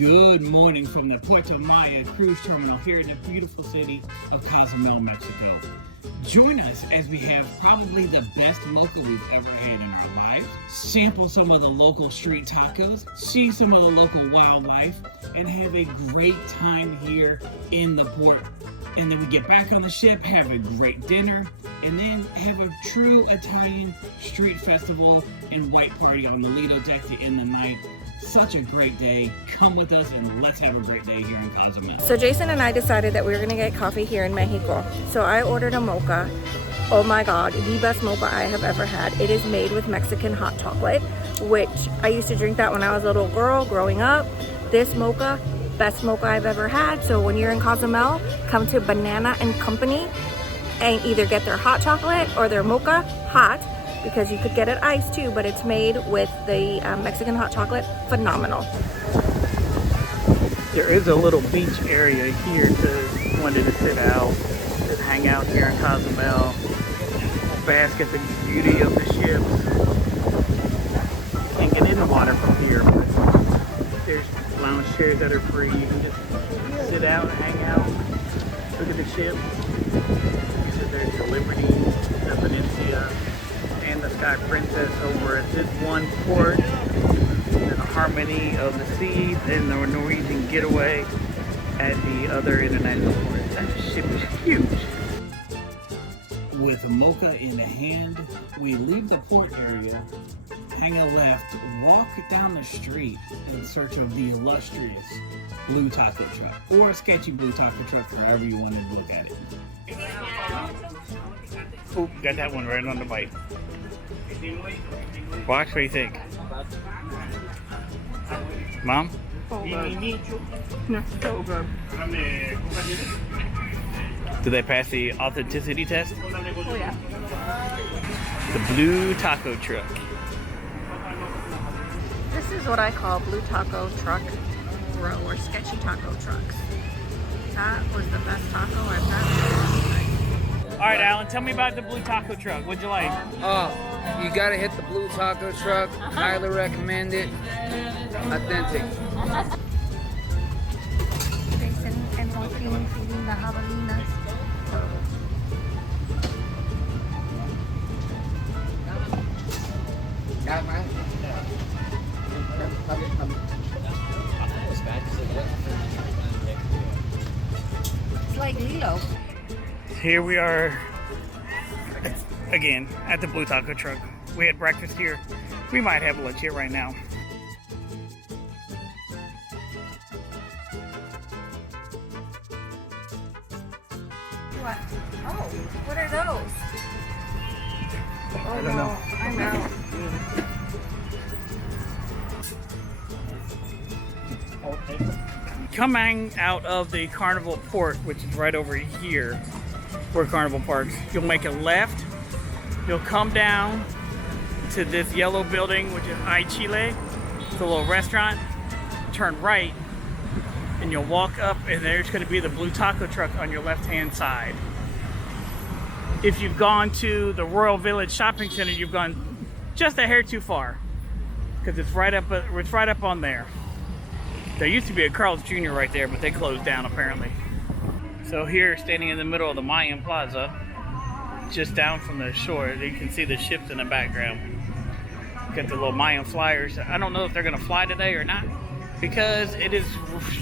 Good morning from the Puerto Maya cruise terminal here in the beautiful city of Cozumel, Mexico. Join us as we have probably the best mocha we've ever had in our lives, sample some of the local street tacos, see some of the local wildlife, and have a great time here in the port. And then we get back on the ship, have a great dinner, and then have a true Italian street festival and white party on the Lido deck to end the night. Such a great day. Come with us and let's have a great day here in Cozumel. So Jason and I decided that we were gonna get coffee here in Mexico. So I ordered a mocha. Oh my God, the best mocha I have ever had. It is made with Mexican hot chocolate, which I used to drink that when I was a little girl growing up. This mocha, best mocha I've ever had. So when you're in Cozumel, come to Banana and Company and either get their hot chocolate or their mocha hot, because you could get it iced too, but it's made with the Mexican hot chocolate. Phenomenal. There is a little beach area here to wanted to sit out, just hang out here in Cozumel, bask at the beauty of the ships. Can't get in the water from here, but there's lounge chairs that are free. You can just sit out and hang out, look at the ships. So there's the Liberty, the Venezia, and the Sky Princess over at this one port, and the Harmony of the Seas, and the Norwegian Getaway at the other international port. That ship is huge. With a mocha in the hand, we leave the port area, hang a left, walk down the street in search of the illustrious blue taco truck, or a sketchy blue taco truck, however you want to look at it. Oh, got that one right on the bite. Watch, what do you think? Mom? No, so good. Did they pass the authenticity test? Oh yeah. The blue taco truck. This is what I call blue taco truck row, or sketchy taco trucks. That was the best taco I've had. All right, Alan, tell me about the blue taco truck. What'd you like? You gotta hit the blue taco truck. Highly recommend it. Authentic. Jason and Joaquin feeding the javelinas. It's like Lido. Here we are again at the blue taco truck. We had breakfast here. We might have lunch here right now. What? Oh, what are those? Oh, I don't know. I'm out. Coming out of the Carnival port, which is right over here where Carnival parks, you'll make a left. You'll come down to this yellow building, which is Chile. It's a little restaurant. Turn right, and you'll walk up, and there's going to be the blue taco truck on your left-hand side. If you've gone to the Royal Village Shopping Center, you've gone just a hair too far, because it's right up on there. There used to be a Carl's Jr. right there, but they closed down apparently. So here, standing in the middle of the Mayan plaza, just down from the shore, you can see the ships in the background. Got the little Mayan flyers. I don't know if they're gonna fly today or not, because it is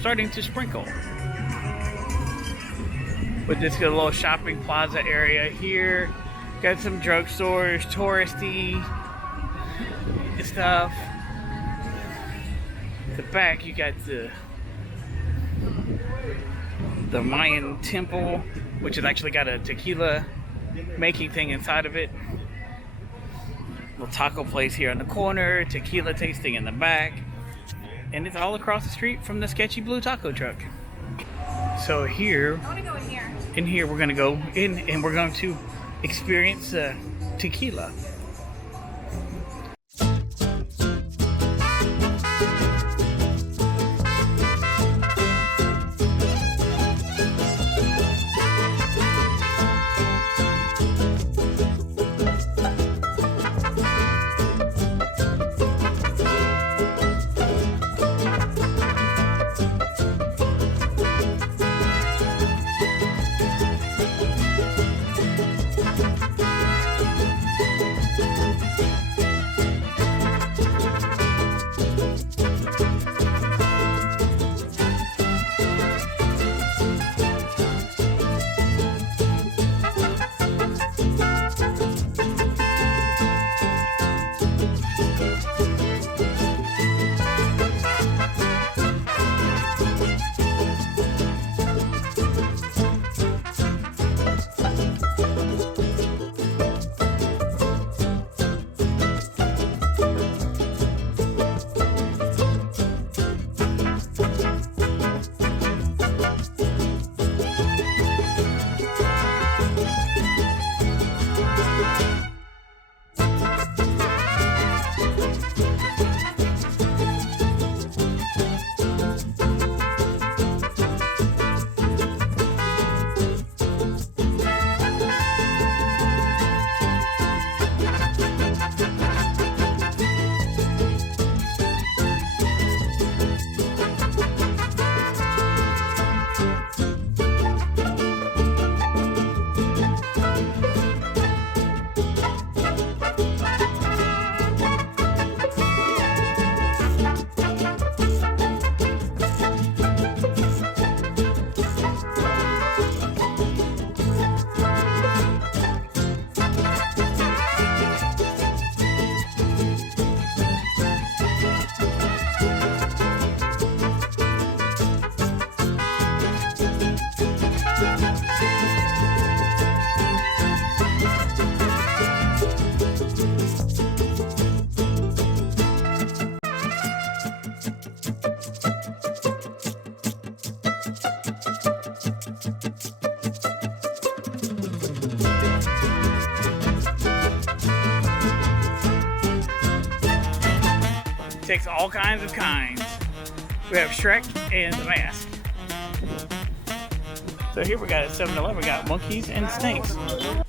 starting to sprinkle. But this is a little shopping plaza area here. Got some drugstores, touristy stuff. The back, you got the Mayan temple, which has actually got a tequila making thing inside of it. Little taco place here on the corner, tequila tasting in the back, and it's all across the street from the sketchy blue taco truck. So here, I want to go in here. in here, we're gonna go in and we're going to experience tequila. takes all kinds of kinds. We have Shrek and the Mask. So here we got at 7-Eleven, we got monkeys and snakes.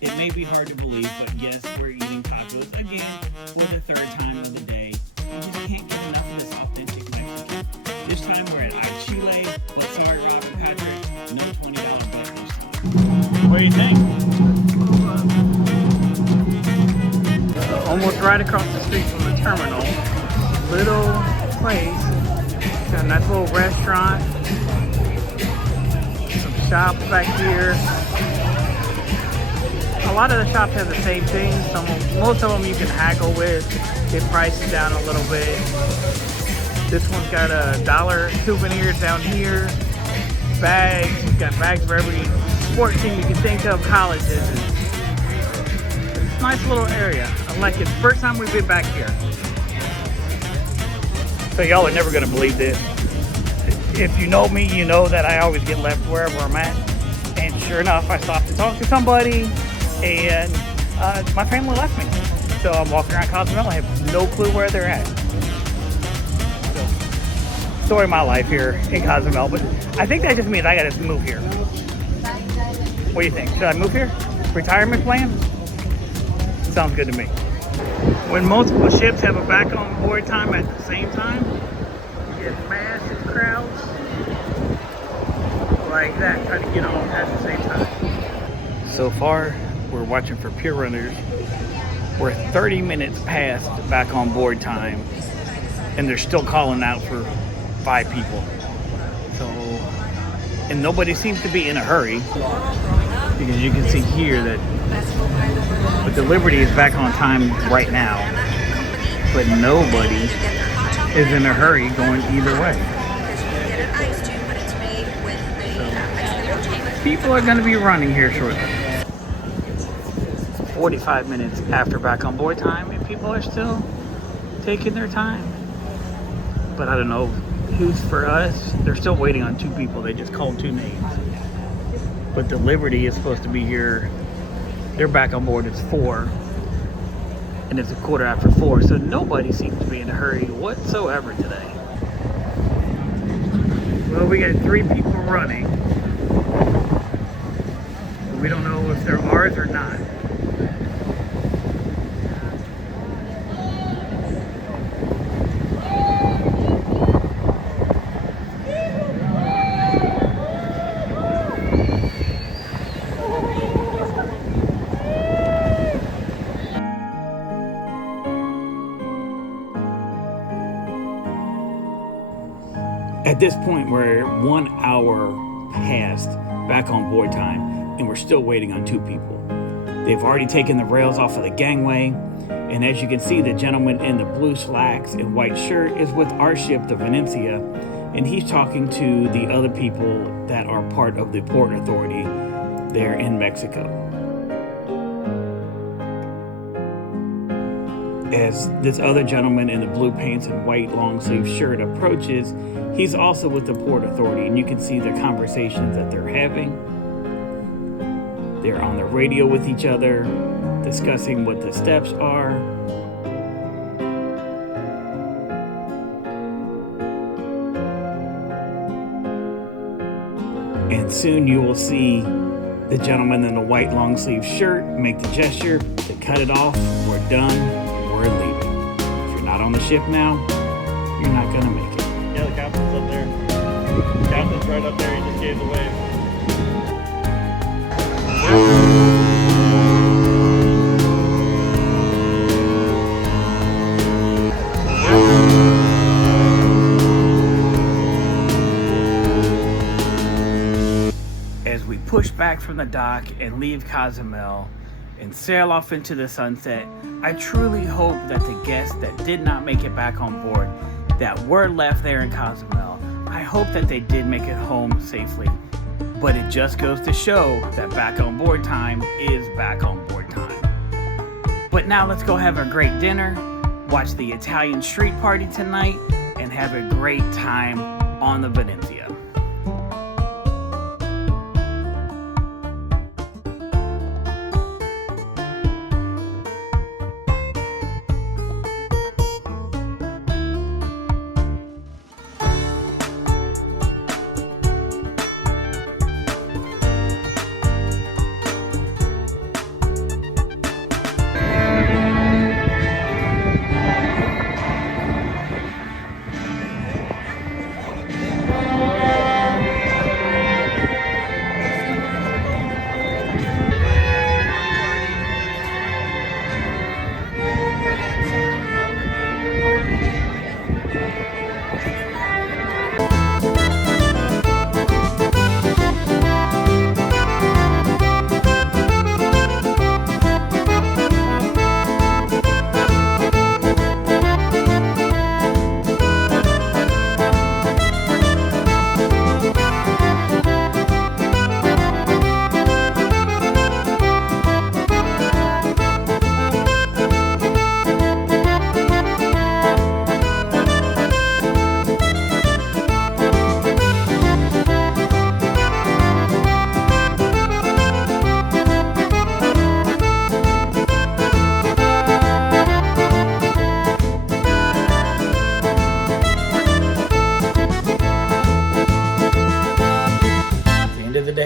It may be hard to believe, but yes, we're eating tacos again for the third time of the day. You just can't get enough of this authentic Mexican. This time we're at Chile, but sorry, Rob and Patrick, no $20 bet this time. What do you think? Almost right across the street from the terminal. Little place. Got a nice little restaurant. Some shops back here. A lot of the shops have the same thing. Most of them you can haggle with. Get prices down a little bit. This one's got $1 souvenirs down here. Bags. We've got bags for every sport team you can think of. Colleges. It's a nice little area. I like it. First time we've been back here. So y'all are never gonna believe this. If you know me, you know that I always get left wherever I'm at. And sure enough, I stopped to talk to somebody and my family left me. So I'm walking around Cozumel, I have no clue where they're at. So, story of my life here in Cozumel, but I think that just means I gotta move here. What do you think? Should I move here? Retirement plan? Sounds good to me. When multiple ships have a back on board time at the same time, you get massive crowds like that trying to get on at the same time. So far, we're watching for Pier runners. We're 30 minutes past back on board time, and they're still calling out for 5 people. So, and nobody seems to be in a hurry, because you can see here that the Liberty is back on time right now, but nobody is in a hurry going either way. So, people are going to be running here shortly. 45 minutes after back on board time, and people are still taking their time. But I don't know who's for us. They're still waiting on 2 people. They just called 2 names. But the Liberty is supposed to be here. They're back on board. It's 4. And it's 4:15. So nobody seems to be in a hurry whatsoever today. Well, we got 3 people running. But we don't know if they're ours or not. At this point, we're 1 hour past back on board time, and we're still waiting on 2 people. They've already taken the rails off of the gangway, and as you can see, the gentleman in the blue slacks and white shirt is with our ship, the Venezia, and he's talking to the other people that are part of the Port Authority there in Mexico. As this other gentleman in the blue pants and white long sleeve shirt approaches, he's also with the Port Authority, and you can see the conversations that they're having. They're on the radio with each other, discussing what the steps are. And soon you will see the gentleman in the white long sleeve shirt make the gesture to cut it off. We're done. We're leaving. If you're not on the ship now, you're not gonna make it. Yeah, the captain's up there. The captain's right up there. He just gave the wave. As we push back from the dock and leave Cozumel and sail off into the sunset, I truly hope that the guests that did not make it back on board, that were left there in Cozumel, I hope that they did make it home safely. But it just goes to show that back on board time is back on board time. But now let's go have a great dinner, watch the Italian street party tonight, and have a great time on the Venezia.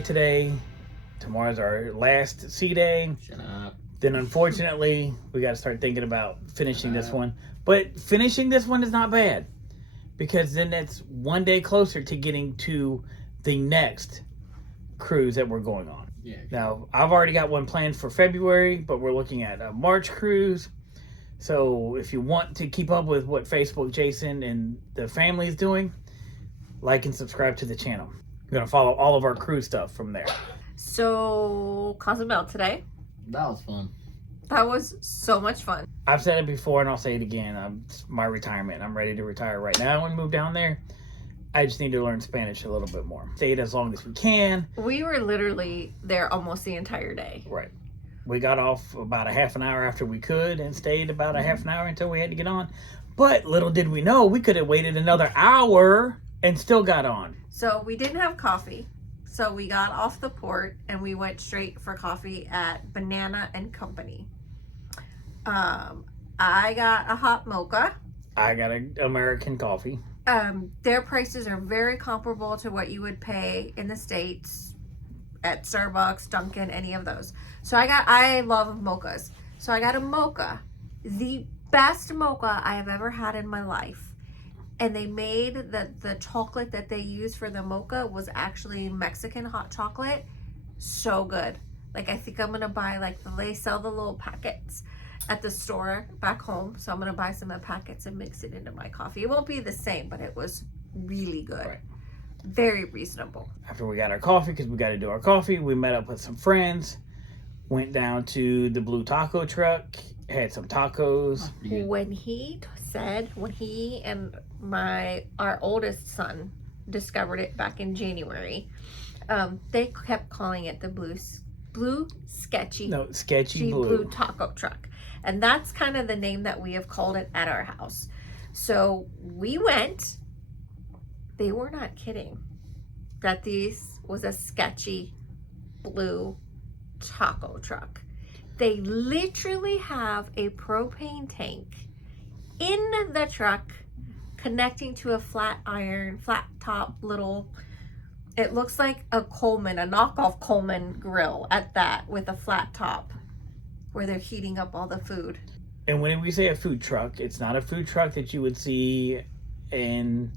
day today. Tomorrow's our last sea day. Shut up. Then unfortunately, we got to start thinking about finishing this one. But finishing this one is not bad, because then that's one day closer to getting to the next cruise that we're going on. Yeah. Now, I've already got one planned for February, but we're looking at a March cruise. So if you want to keep up with what Facebook Jason and the family is doing, like and subscribe to the channel. We're going to follow all of our cruise stuff from there. So, Cozumel today. That was fun. That was so much fun. I've said it before and I'll say it again. It's my retirement. I'm ready to retire right now and move down there. I just need to learn Spanish a little bit more. Stayed as long as we can. We were literally there almost the entire day. Right. We got off about a half an hour after we could and stayed about a half an hour until we had to get on. But little did we know, we could have waited another hour and still got on. So we didn't have coffee. So we got off the port and we went straight for coffee at Banana and Company. I got a hot mocha. I got an American coffee. Their prices are very comparable to what you would pay in the States at Starbucks, Dunkin', any of those. So I love mochas. So I got a mocha, the best mocha I have ever had in my life. And they made the chocolate that they use for the mocha was actually Mexican hot chocolate. So good. Like, I think I'm gonna buy, like, they sell the little packets at the store back home. So I'm gonna buy some of the packets and mix it into my coffee. It won't be the same, but it was really good. Right. Very reasonable. After we got our coffee, because we got to do our coffee, we met up with some friends, went down to the Blue Taco Truck, had some tacos. When he and our oldest son discovered it back in January, they kept calling it the sketchy blue taco truck. And that's kind of the name that we have called it at our house. So we went. They were not kidding that this was a sketchy blue taco truck. They literally have a propane tank in the truck connecting to a flat top little, it looks like a knockoff Coleman grill at that, with a flat top where they're heating up all the food. And when we say a food truck, it's not a food truck that you would see in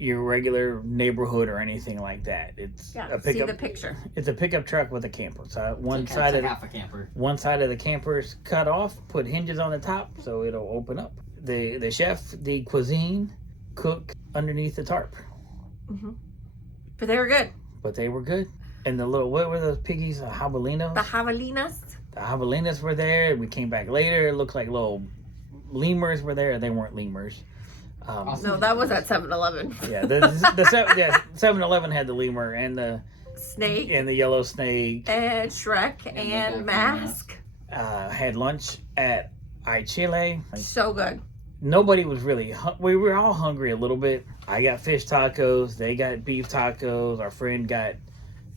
your regular neighborhood or anything like that. It's a pickup. See the picture. It's a pickup truck with a camper. So one It's side like of half a camper. one side of the camper is cut off, put hinges on the top so it'll open up. The chef, the cuisine, cook underneath the tarp. Mm-hmm. But they were good. But they were good. And the little, what were those piggies? Javelinos? The javelinas. The javelinas were there. We came back later. It looked like little lemurs were there. They weren't lemurs. No, that was at 7-Eleven. Yeah, the 7-Eleven had the lemur and the snake and the yellow snake and Shrek and Mask. Had lunch at Chile. So good. Nobody was really. We were all hungry a little bit. I got fish tacos. They got beef tacos. Our friend got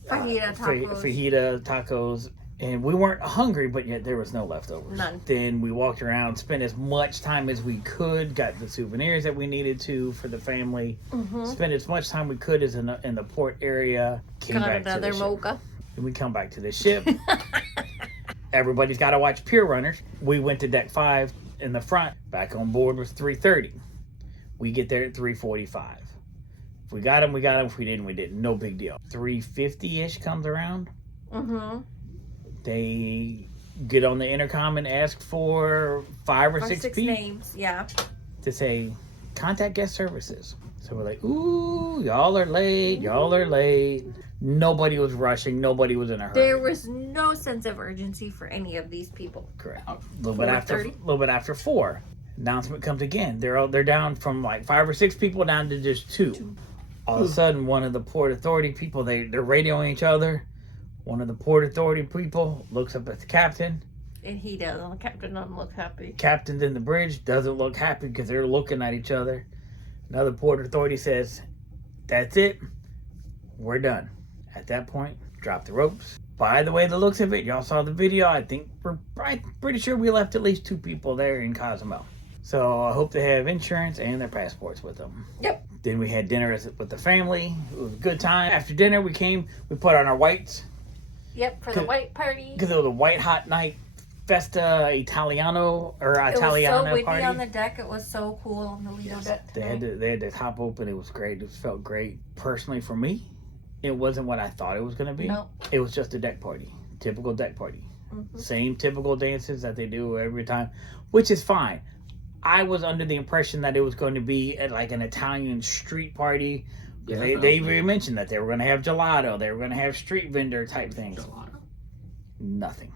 fajita tacos. And we weren't hungry, but yet there was no leftovers. None. Then we walked around, spent as much time as we could, got the souvenirs that we needed to for the family. Mm-hmm. Spent as much time we could as in the port area. Got another mocha. Then we come back to the ship. Everybody's got to watch Pier Runners. We went to deck 5 in the front. Back on board was 3:30. We get there at 3:45. If we got them, we got them. If we didn't, we didn't. No big deal. 3:50-ish comes around. Mm-hmm. They get on the intercom and ask for 5 or 6 people. Names, yeah. To say, contact guest services. So we're like, ooh, y'all are late. Y'all are late. Nobody was rushing. Nobody was in a hurry. There was no sense of urgency for any of these people. Correct. A little bit after 4. Announcement comes again. They're down from like 5 or 6 people down to just 2. All of a sudden, one of the Port Authority people, they're radioing each other. One of the Port Authority people looks up at the captain. And he doesn't. The captain doesn't look happy. Captain's in the bridge doesn't look happy because they're looking at each other. Another Port Authority says, that's it. We're done. At that point, drop the ropes. By the way, the looks of it, y'all saw the video. I think we're pretty sure we left at least 2 people there in Cozumel. So I hope they have insurance and their passports with them. Yep. Then we had dinner with the family. It was a good time. After dinner, we put on our whites. Yep, for the white party. Because it was a white hot night. Festa Italiano or Italiana It was so party. windy on the deck. It was so cool on the Lido deck. They had the top open. It was great. It felt great. Personally, for me, it wasn't what I thought it was going to be. No. It was just a deck party. Typical deck party. Mm-hmm. Same typical dances that they do every time, which is fine. I was under the impression that it was going to be at like an Italian street party. Yeah, They even mentioned that they were going to have gelato. They were going to have street vendor type things. Gelato. Nothing.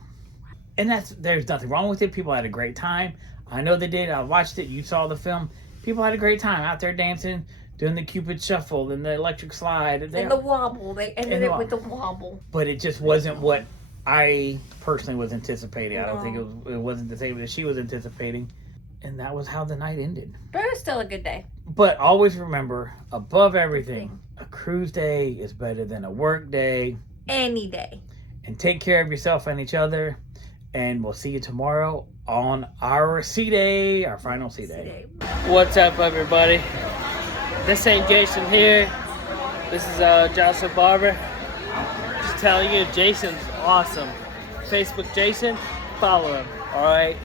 And there's nothing wrong with it. People had a great time. I know they did. I watched it. You saw the film. People had a great time out there dancing, doing the Cupid shuffle and the electric slide. And the wobble. They ended it with the wobble. But it just wasn't what I personally was anticipating. I don't think it wasn't the same that she was anticipating. And that was how the night ended. But it was still a good day. But always remember, above everything, a cruise day is better than a work day. Any day. And take care of yourself and each other. And we'll see you tomorrow on our sea day, our final sea day. What's up, everybody? This ain't Jason here. This is Jocelyn Barber. Just telling you, Jason's awesome. Facebook Jason, follow him. All right.